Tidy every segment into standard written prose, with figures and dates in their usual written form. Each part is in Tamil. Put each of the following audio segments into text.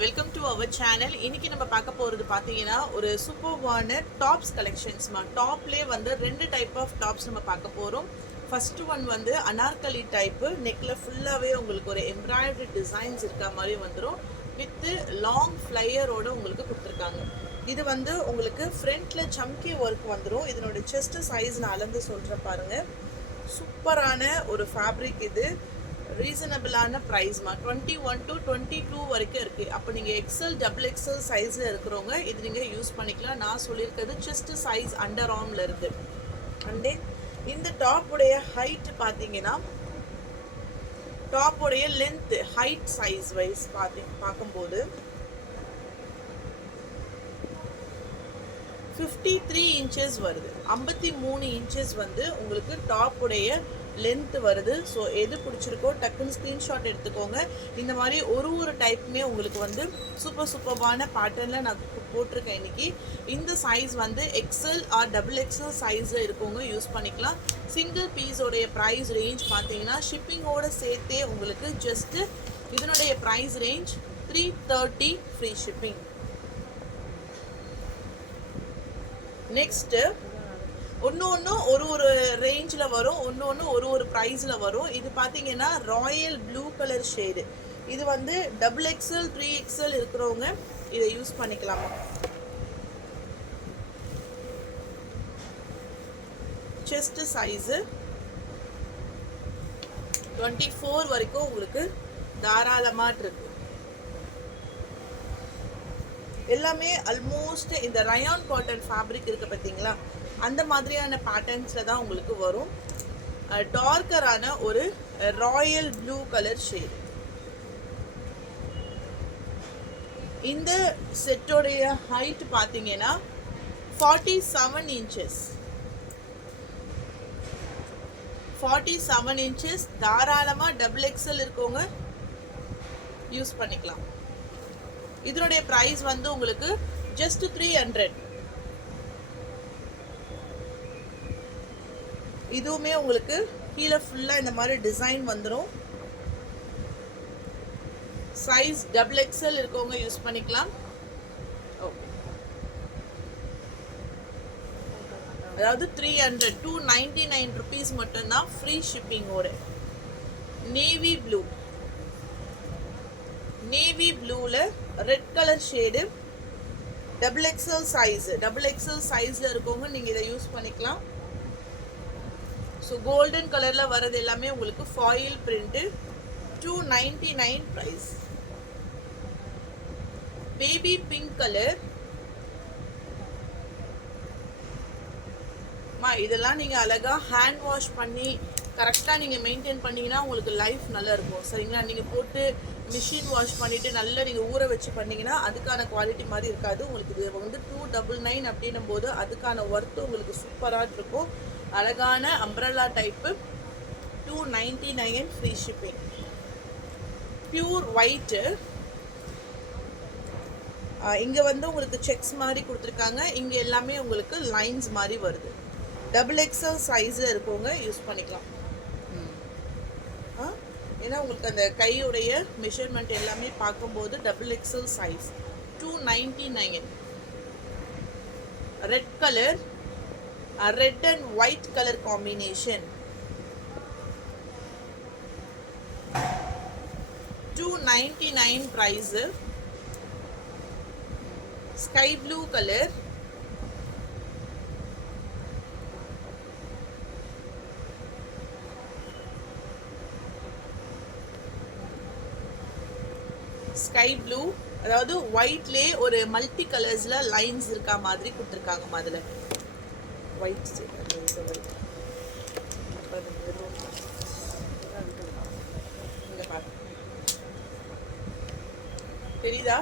Welcome to our channel. இன்னைக்கு நம்ம பார்க்க போகிறது பார்த்தீங்கன்னா ஒரு சூப்பர்வான டாப்ஸ் கலெக்ஷன்ஸ்மா. டாப்லேயே வந்து ரெண்டு டைப் ஆஃப் டாப்ஸ் நம்ம பார்க்க போகிறோம். ஃபர்ஸ்ட் ஒன் வந்து அனார்கலி டைப்பு, நெக்கில் ஃபுல்லாகவே உங்களுக்கு ஒரு எம்ப்ராய்டரி டிசைன்ஸ் இருக்க மாதிரி வந்துடும். வித்து லாங் ஃப்ளையரோட உங்களுக்கு கொடுத்துருக்காங்க. இது வந்து உங்களுக்கு ஃப்ரண்ட்டில் சம்கி ஒர்க் வந்துடும். இதனோட செஸ்ட் சைஸ் நான் அளந்து சொல்கிறேன் பாருங்கள். சூப்பரான ஒரு ஃபேப்ரிக் இது. ரீசனபிளான ப்ரைஸ்மா. 21 to 22 வரைக்கும் இருக்குது. அப்போ நீங்கள் எக்ஸல் டபுள் எக்ஸல் சைஸில் இருக்கிறவங்க இது நீங்கள் யூஸ் பண்ணிக்கலாம். நான் சொல்லியிருக்கிறது செஸ்ட் சைஸ் அண்டர் ஆர்மில் இருக்குது. அண்டே இந்த டாப்புடைய ஹைட் பார்த்தீங்கன்னா, டாப்புடைய லென்த்து ஹைட் சைஸ் வைஸ் பார்க்கும்போது 53 inches வருது. 53 inches வந்து உங்களுக்கு டாப்புடைய லென்த் வருது. ஸோ எது பிடிச்சிருக்கோ டக்குன்னு ஸ்க்ரீன்ஷாட் எடுத்துக்கோங்க. இந்த மாதிரி ஒரு டைப்புமே உங்களுக்கு வந்து சூப்பர்வான பேட்டர்னில் நான் போட்டிருக்கேன் இன்னைக்கு. இந்த சைஸ் வந்து எக்ஸல் ஆர் டபுள் எக்ஸல் சைஸில் இருக்கவங்க யூஸ் பண்ணிக்கலாம். சிங்கிள் பீஸோடைய ப்ரைஸ் ரேஞ்ச் பார்த்தீங்கன்னா ஷிப்பிங்கோடு சேர்த்தே உங்களுக்கு ஜஸ்ட்டு இதனுடைய price range 330 free shipping. Next ஒன்று ஒரு ரேஞ்சில் வரும், ஒன்று ஒரு ப்ரைஸில் வரும். இது பார்த்தீங்கன்னா ராயல் ப்ளூ கலர் ஷேடு. இது வந்து டபுள் எக்ஸல் 3XL இருக்கிறவங்க இதை யூஸ் பண்ணிக்கலாமா. செஸ்ட் சைஸு 24 வரைக்கும் உங்களுக்கு தாராளமாக இருக்கு. எல்லாமே ஆல்மோஸ்ட் இந்த ரயான் காட்டன் ஃபேப்ரிக் இருக்குது பார்த்தீங்களா, அந்த மாதிரியான பேட்டர்ன்ஸில் தான் உங்களுக்கு வரும். டார்க்கரான ஒரு ராயல் ப்ளூ கலர் ஷேட். இந்த செட்டோடைய ஹைட் பார்த்தீங்கன்னா 47 inches. 47 inches தாராளமாக டபுள் எக்ஸல் இருக்கவங்க யூஸ் பண்ணிக்கலாம். இதனுடைய ப்ரைஸ் வந்து உங்களுக்கு ஜஸ்ட் 300. இதுவுமே உங்களுக்கு கீழே ஃபுல்லாக இந்த மாதிரி டிசைன் வந்துடும். சைஸ் டபுள் எக்ஸல் இருக்கவங்க யூஸ் பண்ணிக்கலாம். ஓகே, அதாவது 300 299 rupees மட்டும்தான் ஃப்ரீ ஷிப்பிங்கோட. நேவி ப்ளூவில் red colour shade, double XL சைஸில் இருக்கவங்க நீங்கள் இதை யூஸ் பண்ணிக்கலாம். ஸோ கோல்டன் கலரில் வர்றது எல்லாமே உங்களுக்கு foil print. 299 price. Baby pink colour இதெல்லாம் நீங்கள் அழகாக ஹேண்ட் வாஷ் பண்ணி கரெக்டாக நீங்கள் மெயின்டைன் பண்ணிங்கன்னா உங்களுக்கு லைஃப் நல்லா இருக்கும். சரிங்களா, நீங்கள் போட்டு மிஷின் வாஷ் பண்ணிவிட்டு நல்லா நீங்கள் ஊற வச்சு பண்ணிங்கன்னா அதுக்கான குவாலிட்டி மாதிரி இருக்காது. உங்களுக்கு இது வந்து 299 அப்படின்னும் போது அதுக்கான ஒர்த்து உங்களுக்கு சூப்பராக இருக்கும். அழகான umbrella type. 299 free shipping. Pure white. இங்கே வந்து உங்களுக்கு செக்ஸ் மாதிரி கொடுத்துருக்காங்க. இங்கே எல்லாமே உங்களுக்கு லைன்ஸ் மாதிரி வருது. டபுள் எக்ஸல் சைஸில் இருக்கவங்க யூஸ் பண்ணிக்கலாம். ஏன்னா உங்களுக்கு அந்த கையுடைய மெஷர்மெண்ட் எல்லாமே பார்க்கும்போது double XL size. 299. Red colour, red and white colour combination. 299 price. Sky blue colour, sky blue, அதாவது ஒயிட்லேயே ஒரு மல்டி கலர்ஸில் லைன்ஸ் இருக்கா மாதிரி கொடுத்துருக்காங்க. அதில் ஒயிட் தெரியுதா?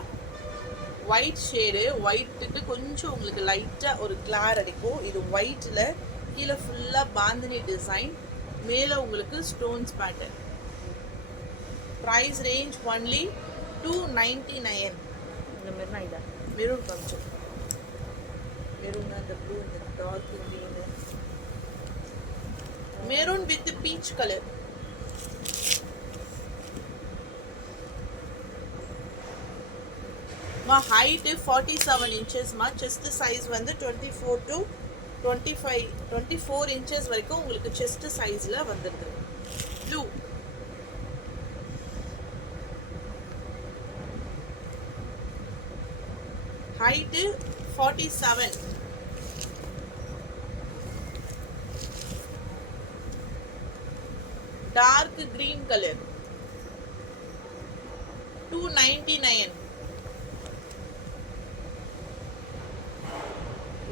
ஒயிட் ஷேடு, ஒயிட்டுக்கு கொஞ்சம் உங்களுக்கு லைட்டாக ஒரு கிளார் அடிக்கும். இது ஒயிட்டில் கீழே ஃபுல்லாக பாந்தினி டிசைன், மேலே உங்களுக்கு stones pattern. Price range only 299. இந்த மாதிரி நான் இதா மெரூன் காமிச்சோம். மெரூன், அந்த ப்ளூ, இந்த dark green, maroon with peach colour. Height 47 இன்ச்சஸ்மா. செஸ்ட் சைஸ் வந்து 24 to 24 இன்ச்சஸ் வரைக்கும் உங்களுக்கு செஸ்ட் சைஸ்ல வந்துருது. Blue height 47. Dark green colour 299.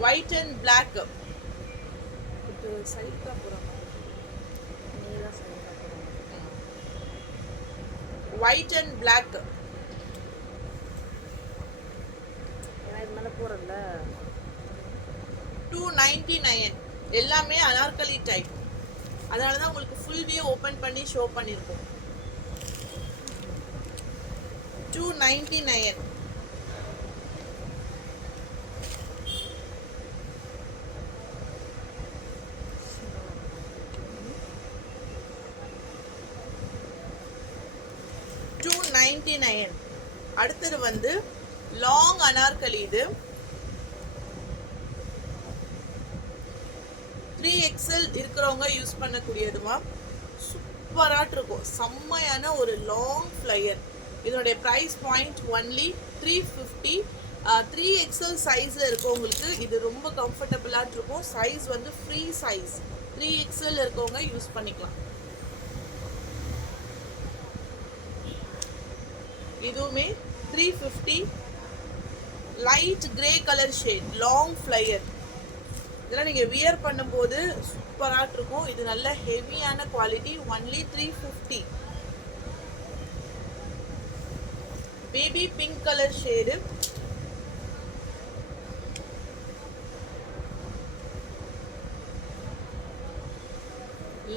white and black. Side தான் போறாங்க. நீலா சைட் தான் போறாங்க. white and black. இது மேல போறல்ல 299. எல்லாமே அனார்கலி டைப். அதனால தான் உங்களுக்கு ஃபுல் வியூ ஓபன் பண்ணி ஷோ பண்ணிருக்கோம். 299. அடுத்தது வந்து லாங் அனார்கலி. இது 3XL இருக்கிறவங்க யூஸ் பண்ணக்கூடியதுமா. சூப்பராக இருக்கும். செம்மையான ஒரு லாங் ஃப்ளையர். இதனுடைய ப்ரைஸ் பாயிண்ட் ஒன்லி 350. 3XL சைஸில் இருக்கவங்களுக்கு இது ரொம்ப கம்ஃபர்டபுளாக இருக்கும். சைஸ் வந்து ஃப்ரீ சைஸ். 3XL இருக்கவங்க யூஸ் பண்ணிக்கலாம். இதுவுமே 350. Light grey colour shade long flyer. இதெல்லாம் நீங்கள் வியர் பண்ணும்போது சூப்பராக இருக்கும். இது நல்ல ஹெவியான quality. Only 350. Baby pink colour shade.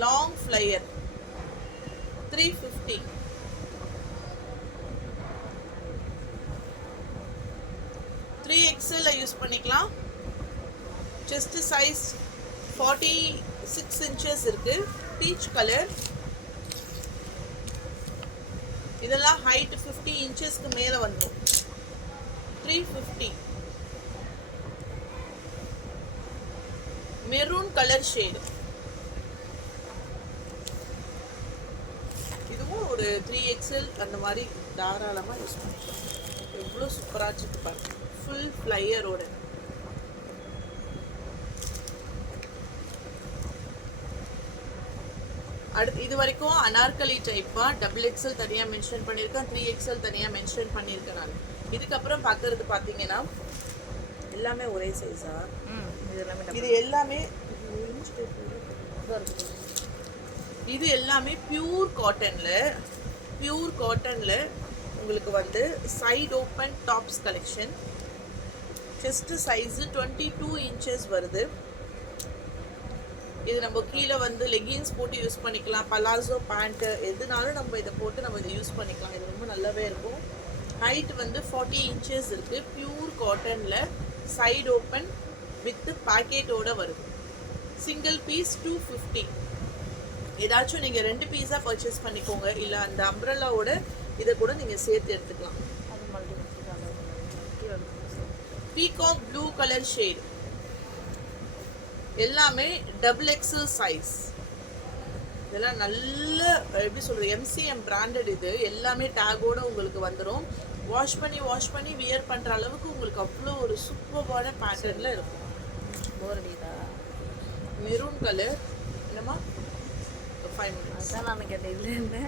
Long flyer 350. XL use பண்ணிக்கலாம். செஸ்ட் சைஸ் 46 இன்ச்சஸ் இருக்கு. Peach colour. இதெல்லாம் ஹைட் 50 இன்ச்சஸ்க்கு மேல வந்துடும். 350. Maroon colour shade. இதுவும் ஒரு 3XL அந்த மாதிரி தாராளமாக யூஸ் பண்ணிக்கலாம். எவ்வளோ சூப்பராக இருக்கு பாருங்க. ஃபுல் ஃப்ளையரோட. அடுத்து இது வரைக்கும் அனார்கலி டைப்பா XXL தனியா மென்ஷன் பண்ணியிருக்கேன், 3XL தனியா மென்ஷன் பண்ணியிருக்கேன் நான். இதுக்கப்புறம் பார்க்கறது பார்த்தீங்கன்னா எல்லாமே ஒரே சைஸா. இது எல்லாமே இது எல்லாமே பியூர் காட்டன்ல உங்களுக்கு வந்து side open tops collection. Chest size 22 inches வருது. இது நம்ம கீழே வந்து லெகின்ஸ் போட்டு யூஸ் பண்ணிக்கலாம். பலாசோ பேண்ட்டு எதுனாலும் நம்ம இதை போட்டு நம்ம இதை யூஸ் பண்ணிக்கலாம். இது ரொம்ப நல்லாவே இருக்கும். ஹைட் வந்து 40 இன்ச்சஸ் இருக்குது. பியூர் காட்டனில் சைடு ஓப்பன் வித் பேக்கெட்டோட வருது. Single piece 250. ஏதாச்சும் நீங்கள் 2 பீஸாக பர்ச்சேஸ் பண்ணிக்கோங்க. இல்லை அந்த அம்ப்ரெல்லாவோட இதை கூட நீங்கள் சேர்த்து எடுத்துக்கலாம். Peacock blue colour shade. எல்லாமே XXL சைஸ். இதெல்லாம் நல்ல எப்படி சொல்கிறது, MCM பிராண்டட். இது எல்லாமே டேகோட உங்களுக்கு வந்துடும். வாஷ் பண்ணி வியர் பண்ணுற அளவுக்கு உங்களுக்கு அவ்வளோ ஒரு சூப்பரான பேட்டர்னில் இருக்கும். போரடிதா மெரூன் கலர். என்னம்மா 5 minutes தான் நான் கேட்டேன். இல்லை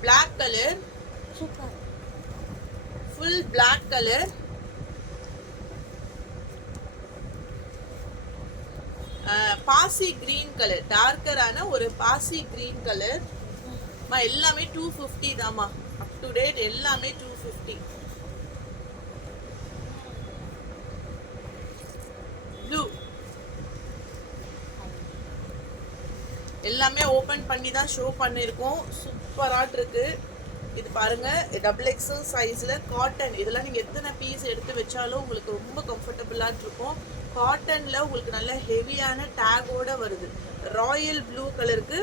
black colour. Super. Full black colour. பாசி கிரீன் கலர். டார்க்கரான ஒரு பாசி கிரீன் கலர். எல்லாமே 250 தாமா. அப் டு டேட் எல்லாமே 250. ப்ளூ. எல்லாமே ஓபன் பண்ணி தான் ஷோ பண்ணியிருக்கோம். சூப்பராக இருக்கு. இது பாருங்க, XXL சைஸ்ல காட்டன். இதெல்லாம் நீங்க எத்தனை பீஸ் எடுத்து வச்சாலும் உங்களுக்கு ரொம்ப கம்ஃபர்டபுளாக இருக்கும். காட்டன்ல உங்களுக்கு நல்ல ஹெவியான டேகோட வருது. ராயல் ப்ளூ கலருக்கு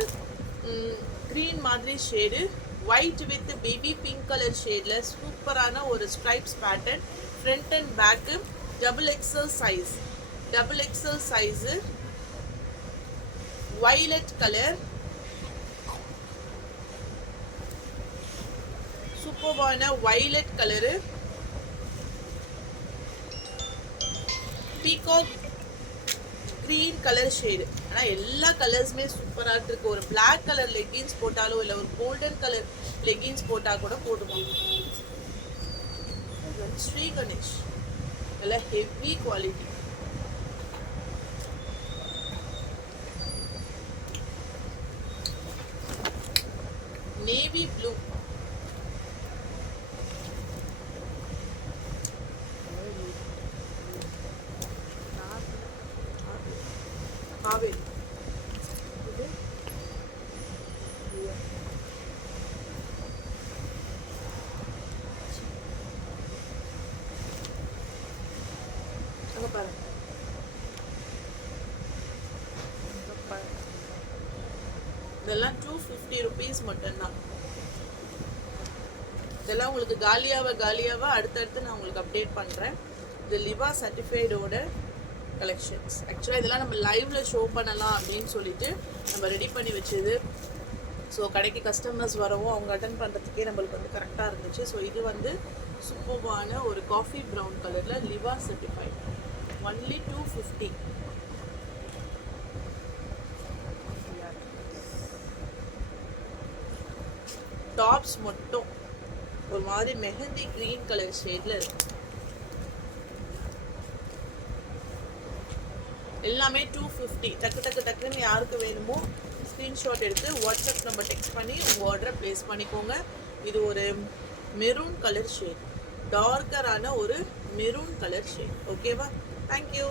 கிரீன் மாதிரி shade. White with baby pink colour ஷேட்ல சூப்பரான ஒரு stripes pattern. Front and back double XL size violet colour. சூப்பரான violet colour, peacock green colour shade. ஆனால் எல்லா கலர்ஸுமே சூப்பராக இருக்கு. ஒரு பிளாக் கலர் லெகின்ஸ் போட்டாலோ இல்லை ஒரு கோல்டன் கலர் லெகின்ஸ் போட்டால் கூட போடுமா. ஸ்ரீ கணேஷ் நல்ல heavy quality. Navy blue, Kaveri, அங்க பாருங்க. இதெல்லாம் 250 rupees மட்டும்தான். இதெல்லாம் உங்களுக்கு காலியாவா அடுத்தடுத்து நான் உங்களுக்கு அப்டேட் பண்ணுறேன். இது லிவா சர்டிஃபைடோட கலெக்ஷன்ஸ். ஆக்சுவலாக இதெல்லாம் நம்ம லைவ்ல ஷோ பண்ணலாம் அப்படின்னு சொல்லிட்டு நம்ம ரெடி பண்ணி வச்சது. ஸோ கடைக்கு கஸ்டமர்ஸ் வரவும் அவங்க அட்டன் பண்ணுறதுக்கே நம்மளுக்கு வந்து கரெக்டாக இருந்துச்சு. ஸோ இது வந்து சூப்பர்வான ஒரு காஃபி ப்ரௌன் கலரில் லிவா சர்டிஃபைட். ஒன்லி 250. டாப்ஸ் மட்டும் ஒரு மாதிரி மெஹந்தி கிரீன் கலர் ஷேட்ல இருக்கு. எல்லாமே 250. டக்குன்னு யாருக்கு வேணுமோ ஸ்க்ரீன்ஷாட் எடுத்து வாட்ஸ்அப் நம்பர் டெக்ஸ்ட் பண்ணி உங்கள் ஆர்டரை ப்ளேஸ் பண்ணிக்கோங்க. இது ஒரு மெரூன் கலர் ஷேட், டார்க்கரான ஒரு மெரூன் கலர் ஷேட். ஓகேவா? தேங்க்யூ.